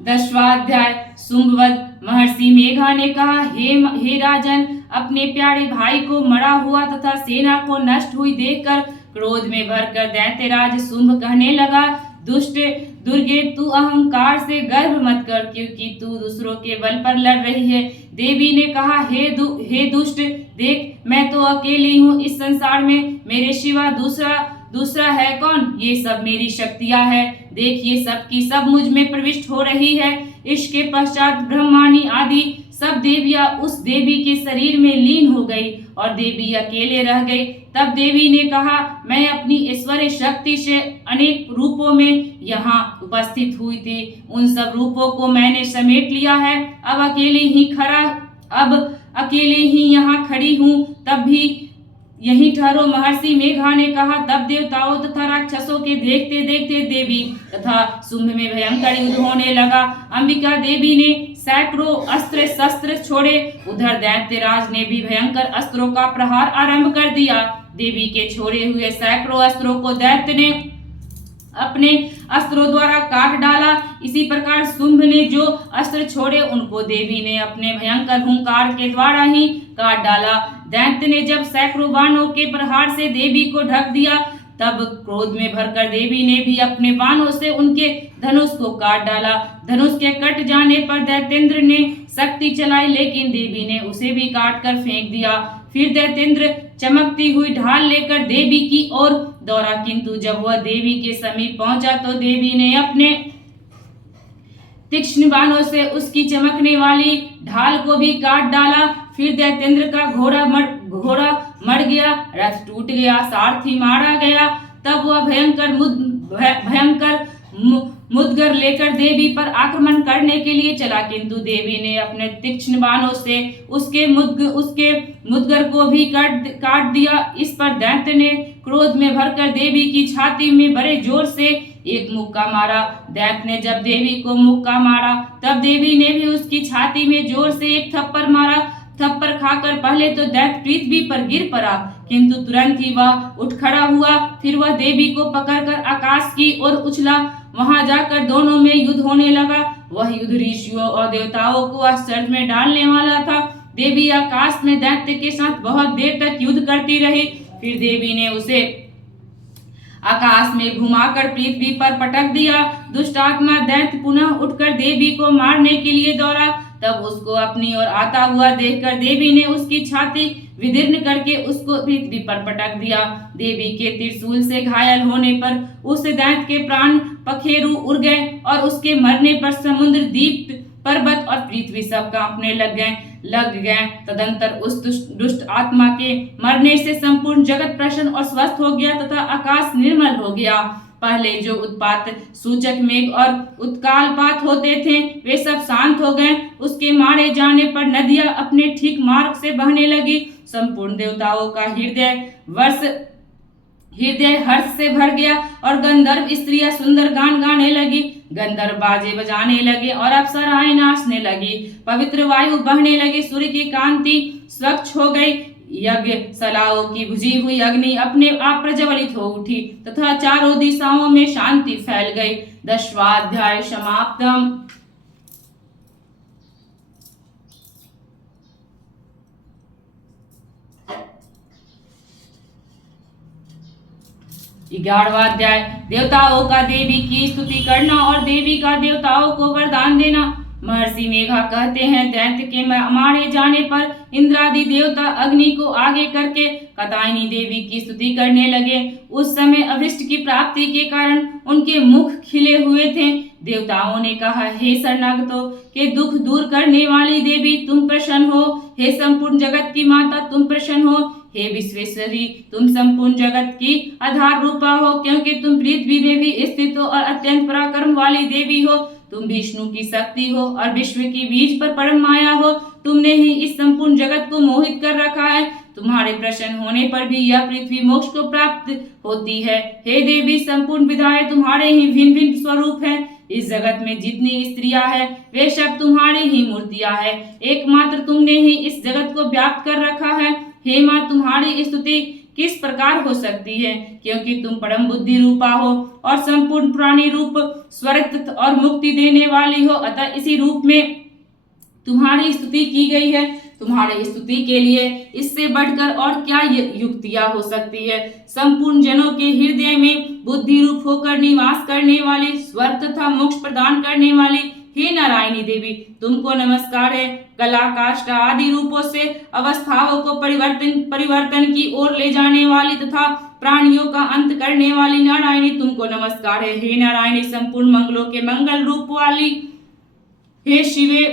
10वां अध्याय। शुंभवत महर्षि मेघा ने कहा, हे राजन, अपने प्यारे भाई को मरा हुआ तथा सेना को नष्ट हुई देखकर क्रोध में भरकर दैत्यराज शुंभ कहने लगा, दुष्ट दुर्गे, तू अहंकार से गर्व मत कर, क्योंकि तू दूसरों के बल पर लड़ रही है। देवी ने कहा, हे दुष्ट, देख, मैं तो अकेली हूँ इस संसार में, मेरे सिवा दूसरा है कौन? ये सब मेरी शक्तियां है। देख, ये सब की सब मुझ में प्रविष्ट हो रही है। इसके पश्चात ब्रह्मानी आदि सब देवियां उस देवी के शरीर में लीन हो गई और देवी अकेले रह गई। तब देवी ने कहा, मैं अपनी ऐश्वर्य शक्ति से अनेक रूपों में यहाँ उपस्थित हुई थी, उन सब रूपों को मैंने समेट लिया है। अब अकेले ही यहाँ खड़ी हूँ, तब भी यहीं ठहरो। महर्षि मेघा ने कहा, तब देवताओं तथा राक्षसों के देखते देखते देवी तथा शुंभ में भयंकर युद्ध होने लगा। अंबिका देवी ने सैकड़ों अस्त्र शस्त्र छोड़े, उधर दैत्यराज ने भी भयंकर अस्त्रों का प्रहार आरंभ कर दिया। देवी के छोड़े हुए सैकड़ों अस्त्रों को दैत्य ने अपने अस्त्रों द्वारा काट डाला। इसी प्रकार शुंभ ने जो अस्त्र छोड़े उनको देवी ने अपने भयंकर हुंकार के द्वारा ही काट डाला। दैत्य ने जब सैकड़ों बाणों के प्रहार से देवी को ढक दिया, तब क्रोध में भरकर देवी ने भी अपने बाणों से उनके धनुष को काट डाला। धनुष के कट जाने पर दैत्येंद्र ने शक्ति चलाई, लेकिन देवी ने उसे भी काट कर फेंक दिया। फिर दैत्येंद्र चमकती हुई ढाल लेकर देवी की ओर दौड़ा, किंतु जब वह देवी के समीप पहुंचा तो देवी ने अपने तीक्ष्ण बाणों से उसकी चमकने वाली ढाल को भी काट डाला। फिर दैत्येंद्र का घोड़ा मर गया, रथ टूट गया, सारथी मारा गया। तब वह भयंकर मुदगर लेकर देवी पर आक्रमण करने के लिए चला, किंतु देवी ने अपने तीक्ष्ण बाणों से उसके मुदगर को भी काट दिया। इस पर दैत्य ने क्रोध में भरकर देवी की छाती में बड़े जोर से एक मुक्का मारा। दैत्य ने जब देवी को मुक्का मारा, तब देवी ने भी उसकी छाती में जोर से एक थप्पड़ मारा। थप्पड़ खाकर पहले तो दैत्य पृथ्वी पर गिर पड़ा, किंतु तुरंत ही वह उठ खड़ा हुआ। फिर वह देवी को पकड़कर आकाश की ओर उछला। वहां जाकर दोनों में युद्ध होने लगा। वह युद्ध ऋषियों और देवताओं को आश्चर्य में डालने वाला था। देवी आकाश में दैत्य के साथ बहुत देर तक युद्ध करती रही। फिर देवी ने उसे आकाश में घुमाकर पृथ्वी पर पटक दिया। दुष्ट आत्मा दैत्य पुनः उठकर देवी को मारने के लिए दौड़ा। तब उसको अपनी ओर आता हुआ देखकर देवी ने उसकी छाती विदीर्ण करके उसको पृथ्वी पर पटक दिया। देवी के त्रिशूल से घायल होने पर उस दैत्य के प्राण पखेरु उड़ गए और उसके मरने पर समुद्र, द्वीप, पर्वत और पृथ्वी सब कांपने लग गए। तदंतर उस दुष्ट आत्मा के मरने से संपूर्ण जगत प्रसन्न और स्वस्थ हो गया तथा आकाश निर्मल हो गया। पहले जो उत्पात सूचक मेघ और उत्कालपात होते थे वे सब शांत हो गए। उसके मारे जाने पर नदियां अपने ठीक मार्ग से बहने लगी। संपूर्ण देवताओं का हृदय हर्ष से भर गया और गंधर्व स्त्रियां सुंदर गान गाने लगी। गंधर्व बाजे बजाने लगे और अप्सराएं नाचने लगी। पवित्र वायु बहने लगी। सूर्य की कांति स्वच्छ हो गई। यज्ञ सलाओं की बुझी हुई अग्नि अपने आप प्रज्वलित हो उठी तथा चारों दिशाओं में शांति फैल गई। 10वां अध्याय समाप्तम। 11वां अध्याय। देवताओं का देवी की स्तुति करना और देवी का देवताओं को वरदान देना। महर्षि मेघा कहते हैं, दैत्य के मारे जाने पर इंद्रादि देवता अग्नि को आगे करके कात्यायनी देवी की स्तुति करने लगे। उस समय अभिष्ट की प्राप्ति के कारण उनके मुख खिले हुए थे। देवताओं ने कहा, हे शरणागतों के दुख दूर करने वाली देवी, तुम प्रसन्न हो। हे संपूर्ण जगत की माता, तुम प्रसन्न हो। हे विश्वेश्वरी, तुम संपूर्ण जगत की आधार रूपा हो, क्योंकि तुम पृथ्वी में भी स्थित हो और अत्यंत पराक्रम वाली देवी हो। तुम विष्णु की शक्ति हो और विश्व की बीज पर परम माया हो। तुमने ही इस संपूर्ण जगत को मोहित कर रखा है। तुम्हारे प्रसन्न होने पर भी यह पृथ्वी मोक्ष को प्राप्त होती है। हे देवी, संपूर्ण विधाएं तुम्हारे ही भिन्न भिन्न स्वरूप हैं। इस जगत में जितनी स्त्रियां हैं वे सब तुम्हारी ही मूर्तियां हैं। एकमात्र तुमने ही इस जगत को व्याप्त कर रखा है। हे माँ, तुम्हारी स्तुति किस प्रकार हो सकती है, क्योंकि तुम परम बुद्धि रूपा हो और संपूर्ण प्राणी रूप स्वर्ग और मुक्ति देने वाली हो। अतः इसी रूप में तुम्हारी स्तुति की गई है। तुम्हारे स्तुति के लिए इससे बढ़कर और क्या युक्तियां हो सकती है। संपूर्ण जनों के हृदय में बुद्धि रूप होकर निवास करने वाली, स्वर्ग तथा मोक्ष प्रदान करने वाली हे नारायणी देवी, तुमको नमस्कार है। कला, काष्ठा आदि रूपों से अवस्थाओं को परिवर्तन की ओर ले जाने वाली तथा प्राणियों का अंत करने वाली नारायणी, तुमको नमस्कार है। हे नारायणी, संपूर्ण मंगलों के मंगल रूप वाली, हे शिवे,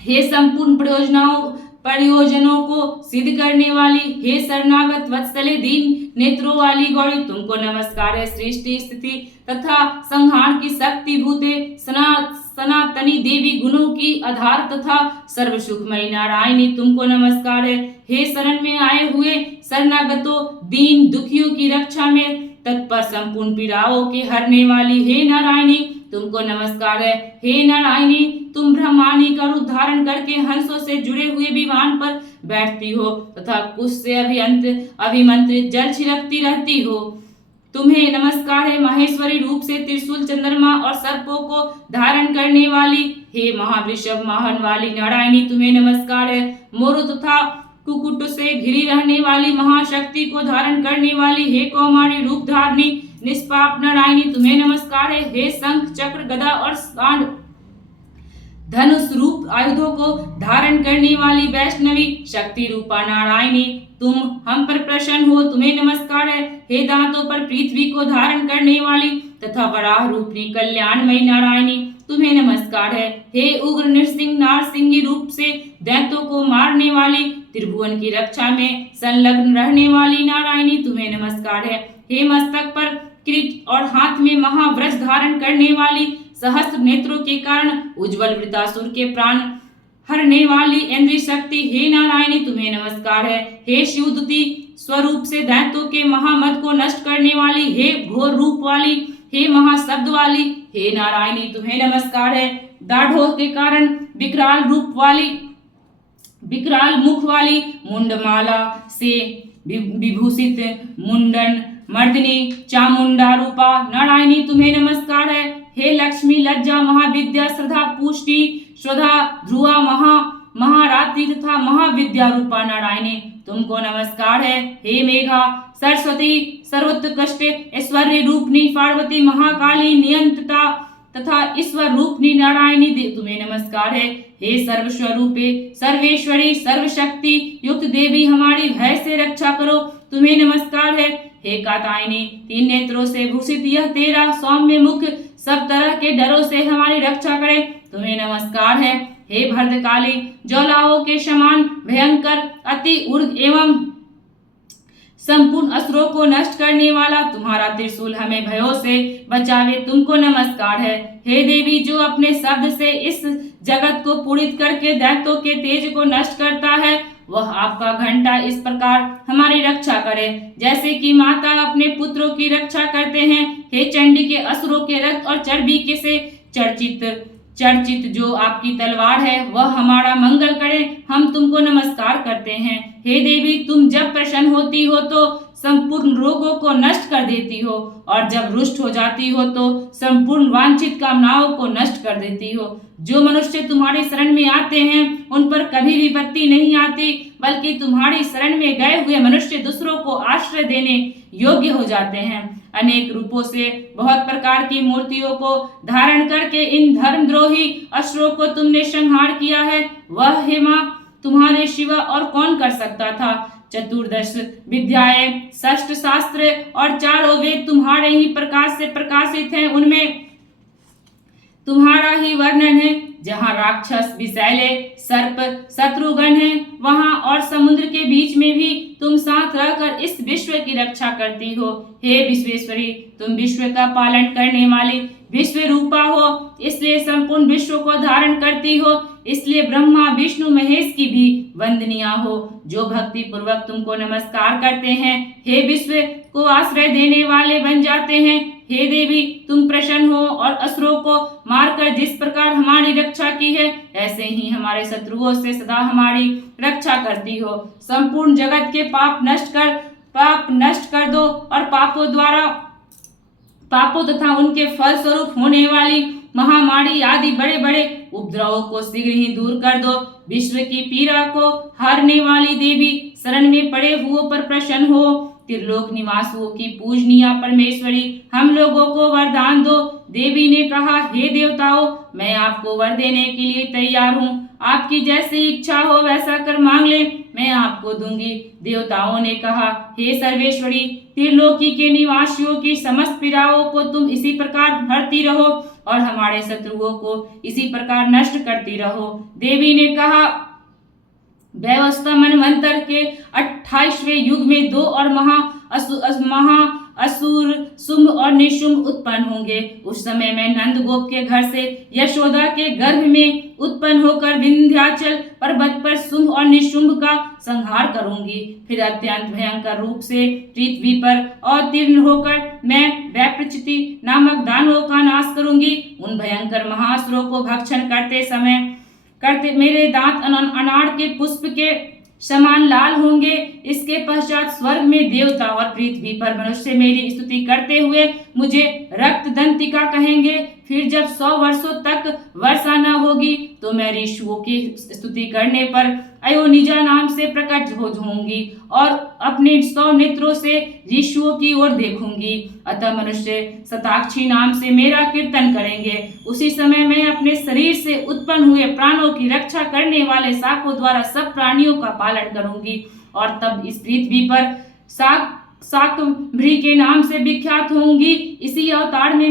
हे संपूर्ण प्रयोजनों को सिद्ध करने वाली, हे शरणागत वत्सले दीन नेत्रों वाली गौरी, तुमको नमस्कार है। सृष्टि, स्थिति तथा संहार की शक्ति भूते सनातनी देवी, गुणों की आधार तथा सर्व सुखमयी नारायणी, तुमको नमस्कार है। हे शरण में आए हुए शरणागतों, दीन दुखियों की रक्षा में तत्पर, संपूर्ण पीड़ाओं के हरने वाली हे नारायणी, तुमको नमस्कार है। हे नारायणी, तुम ब्रह्माणी का रूप धारण करके हंसों से जुड़े हुए विमान पर बैठती हो तथा कुश से अभिमंत्रित जल छिड़कती रहती हो। तुम्हें नमस्कार है। महेश्वरी रूप से त्रिशूल, चंद्रमा और सर्पों को धारण करने वाली हे महावृषभ वाहन वाली नारायणी, तुम्हें नमस्कार है। मोर तथा कुकुट से घिरी रहने वाली महाशक्ति को धारण करने वाली हे कौमारी रूप धारणी निष्पाप नारायणी, तुम्हें नमस्कार है। हे शंख, चक्र, गदा और धनुष रूप आयुधों को धारण करने वाली वैष्णवी शक्ति रूपा नारायणी, तुम हम पर प्रसन्न हो, तुम्हें नमस्कार है। हे दांतों पर पृथ्वी को धारण करने वाली तथा वराह रूपनी कल्याणमयी नारायणी, तुम्हें नमस्कार है। हे उग्र नृसिंह नारसिंही रूप से दैत्यों को मारने वाली, त्रिभुवन की रक्षा में संलग्न रहने वाली नारायणी, तुम्हें नमस्कार है। हे मस्तक पर किरीट और हाथ में महावृष धारण करने वाली, सहस्त्र नेत्रों के कारण उज्जवल वृतासुर के प्राण हरने वाली इंद्रिय शक्ति हे नारायणी, तुम्हें नमस्कार है। हे शिवदूती स्वरूप से दैत्यों के महामद को नष्ट करने वाली, हे घोर रूप वाली, हे महाशब्द वाली हे नारायणी, तुम्हें नमस्कार है। दाढ़ों के कारण विकराल रूप वाली, विकराल मुख वाली, मुंडमाला से विभूषित मुंडन मर्दिनी चामुंडा रूपा नारायणी, तुम्हें नमस्कार है। हे लक्ष्मी, लज्जा, महाविद्या, श्रद्धा, पुष्टि, श्रद्धा, ध्रुवा, महारात्रि तथा महाविद्या रूपा नारायणी, तुमको नमस्कार है। हे मेघा, सरस्वती, सर्वोत्कृष्ट ऐश्वर्य रूपनी पार्वती, महाकाली, नियंत्रिता तथा ईश्वर रूपनी नारायणी, तुम्हें नमस्कार है। हे सर्वस्वरूपे सर्वेश्वरी, सर्वशक्ति युक्त देवी, हमारी भय से रक्षा करो, तुम्हें नमस्कार है। हे कात्यायनी, तीन नेत्रों से भूषित यह तेरा सौम्य मुख सब तरह के डरों से हमारी रक्षा करे, तुम्हें नमस्कार है। हे भद्रकाली, ज्वालाओं के समान भयंकर, अति उग्र एवं संपूर्ण असुरों को नष्ट करने वाला तुम्हारा त्रिशूल हमें भयों से बचावे, तुमको नमस्कार है। हे देवी, जो अपने शब्द से इस जगत को पूरित करके दैत्यों के तेज को नष्ट करता है, वह आपका घंटा इस प्रकार हमारी रक्षा करे जैसे कि माता अपने पुत्रों की रक्षा करते हैं। हे चंडी के असुरों के रक्त और चर्बी के से चर्चित जो आपकी तलवार है वह हमारा मंगल करे, हम तुमको नमस्कार करते हैं। हे देवी, तुम जब प्रसन्न होती हो तो संपूर्ण रोगों को नष्ट कर देती हो और जब रुष्ट हो जाती हो तो संपूर्ण वांछित कामनाओं को नष्ट कर देती हो। जो मनुष्य तुम्हारे शरण में आते हैं उन पर कभी विपत्ति नहीं आती, बल्कि तुम्हारी शरण में गए हुए मनुष्य दूसरों को आश्रय देने योग्य हो जाते हैं। अनेक रूपों से बहुत प्रकार की मूर्तियों को धारण करके इन धर्मद्रोही असुरों को तुमने संहार किया है। वह हे मां, तुम्हारे सिवा और कौन कर सकता था। चतुर्दश विद्याएं, षष्ठ शास्त्र और चारों वेद तुम्हारे ही प्रकाश से प्रकाशित हैं, उनमें तुम्हारा ही वर्णन है। जहाँ राक्षस, विषैले, सर्प, शत्रुगण हैं, वहाँ और समुद्र के बीच में भी तुम साथ रहकर इस विश्व की रक्षा करती हो। हे विश्वेश्वरी, तुम विश्व का पालन करने वाली विश्व रूपा हो, इसलिए संपूर्ण विश्व को धारण करती हो, इसलिए ब्रह्मा, विष्णु, महेश की भी वंदनीय हो, जो भक्ति पूर्वक तुमको नमस्कार करते हैं। हे विश्व को आश्रय देने वाले बन जाते हैं। हे देवी, तुम प्रसन्न हो और असुरों को मारकर जिस प्रकार हमारी रक्षा की है, ऐसे ही हमारे शत्रुओं से सदा हमारी रक्षा करती हो। संपूर्ण जगत के पाप नष्ट कर पाप नष्ट कर दो और पापों तथा उनके फल स्वरूप होने वाली महामारी आदि बड़े बड़े उपद्रवों को शीघ्र ही दूर कर दो। विश्व की पीड़ा को हारने वाली देवी, शरण में पड़े हुओं पर प्रसन्न हो। त्रिलोक निवासुओं की पूजनीय परमेश्वरी, हम लोगों को वरदान दो। देवी ने कहा, हे देवताओं, मैं आपको वर देने के लिए तैयार हूँ। आपकी जैसी इच्छा हो वैसा कर मांग ले, मैं आपको दूंगी। देवताओं ने कहा, हे सर्वेश्वरी, त्रिलोकी के निवासियों की समस्त पीड़ाओं को तुम इसी प्रकार भरती रहो और हमारे शत्रुओं को इसी प्रकार नष्ट करती रहो। देवी ने कहा, व्यवस्था मनवंतर के 28वें युग में दो और महा असुर शुंभ और निशुंभ उत्पन्न होंगे। उस समय मैं नंदगोप के घर से यशोदा के गर्भ में उत्पन्न होकर विंध्याचल पर्वत पर शुंभ और निशुंभ का संहार करूंगी। फिर अत्यंत भयंकर रूप से पृथ्वी पर अवतीर्ण होकर मैं वैप्रचिति नामक दानवों का नाश करूंगी। उन भयंकर महासुरों को भक्षण करते मेरे दांत अनार के पुष्प के समान लाल होंगे। इसके पश्चात स्वर्ग में देवता और पृथ्वी पर मनुष्य मेरी स्तुति करते हुए मुझे रक्त दंतिका कहेंगे। फिर जब 100 वर्षों तक वर्षा न होगी तो मैं ऋषियों की स्तुति करने पर अयोनिजा नाम से प्रकट हो जाऊंगी और अपने 100 नेत्रों से ऋषियों की ओर देखूंगी। अतः मनुष्य शताक्षी नाम से मेरा कीर्तन करेंगे। उसी समय मैं अपने शरीर से उत्पन्न हुए प्राणों की रक्षा करने वाले शापों द्वारा सब प्राणियों का पालन करूंगी और तब इस पृथ्वी पर शाकंभरी के नाम से विख्यात होंगी। इसी अवतार में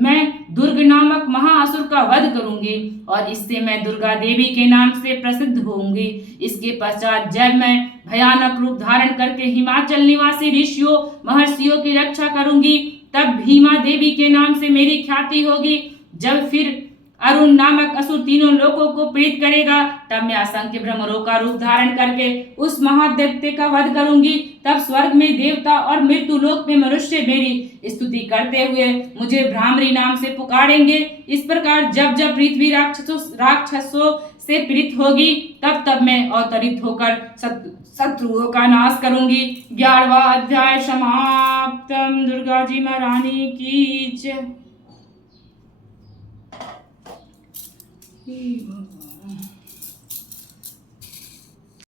मैं दुर्ग नामक महाअसुर का वध करूंगी और इससे मैं दुर्गा देवी के नाम से प्रसिद्ध होंगी। इसके पश्चात जब मैं भयानक रूप धारण करके हिमाचल निवासी ऋषियों महर्षियों की रक्षा करूंगी, तब भीमा देवी के नाम से मेरी ख्याति होगी। जब फिर अरुण नामक असुर तीनों लोगों को पीड़ित करेगा, तब मैं असंख्य भ्रमरों का रूप धारण करके उस महादैत्य का वध करूंगी। तब स्वर्ग में देवता और मृत्यु लोक में मनुष्य मेरी स्तुति करते हुए मुझे भ्रामरी नाम से पुकारेंगे। इस प्रकार जब जब पृथ्वी राक्षसों से पीड़ित होगी, तब तब मैं अवतरित होकर शत्रुओं का नाश करूंगी। 11वां अध्याय समाप्तम। दुर्गा जी महारानी की जय।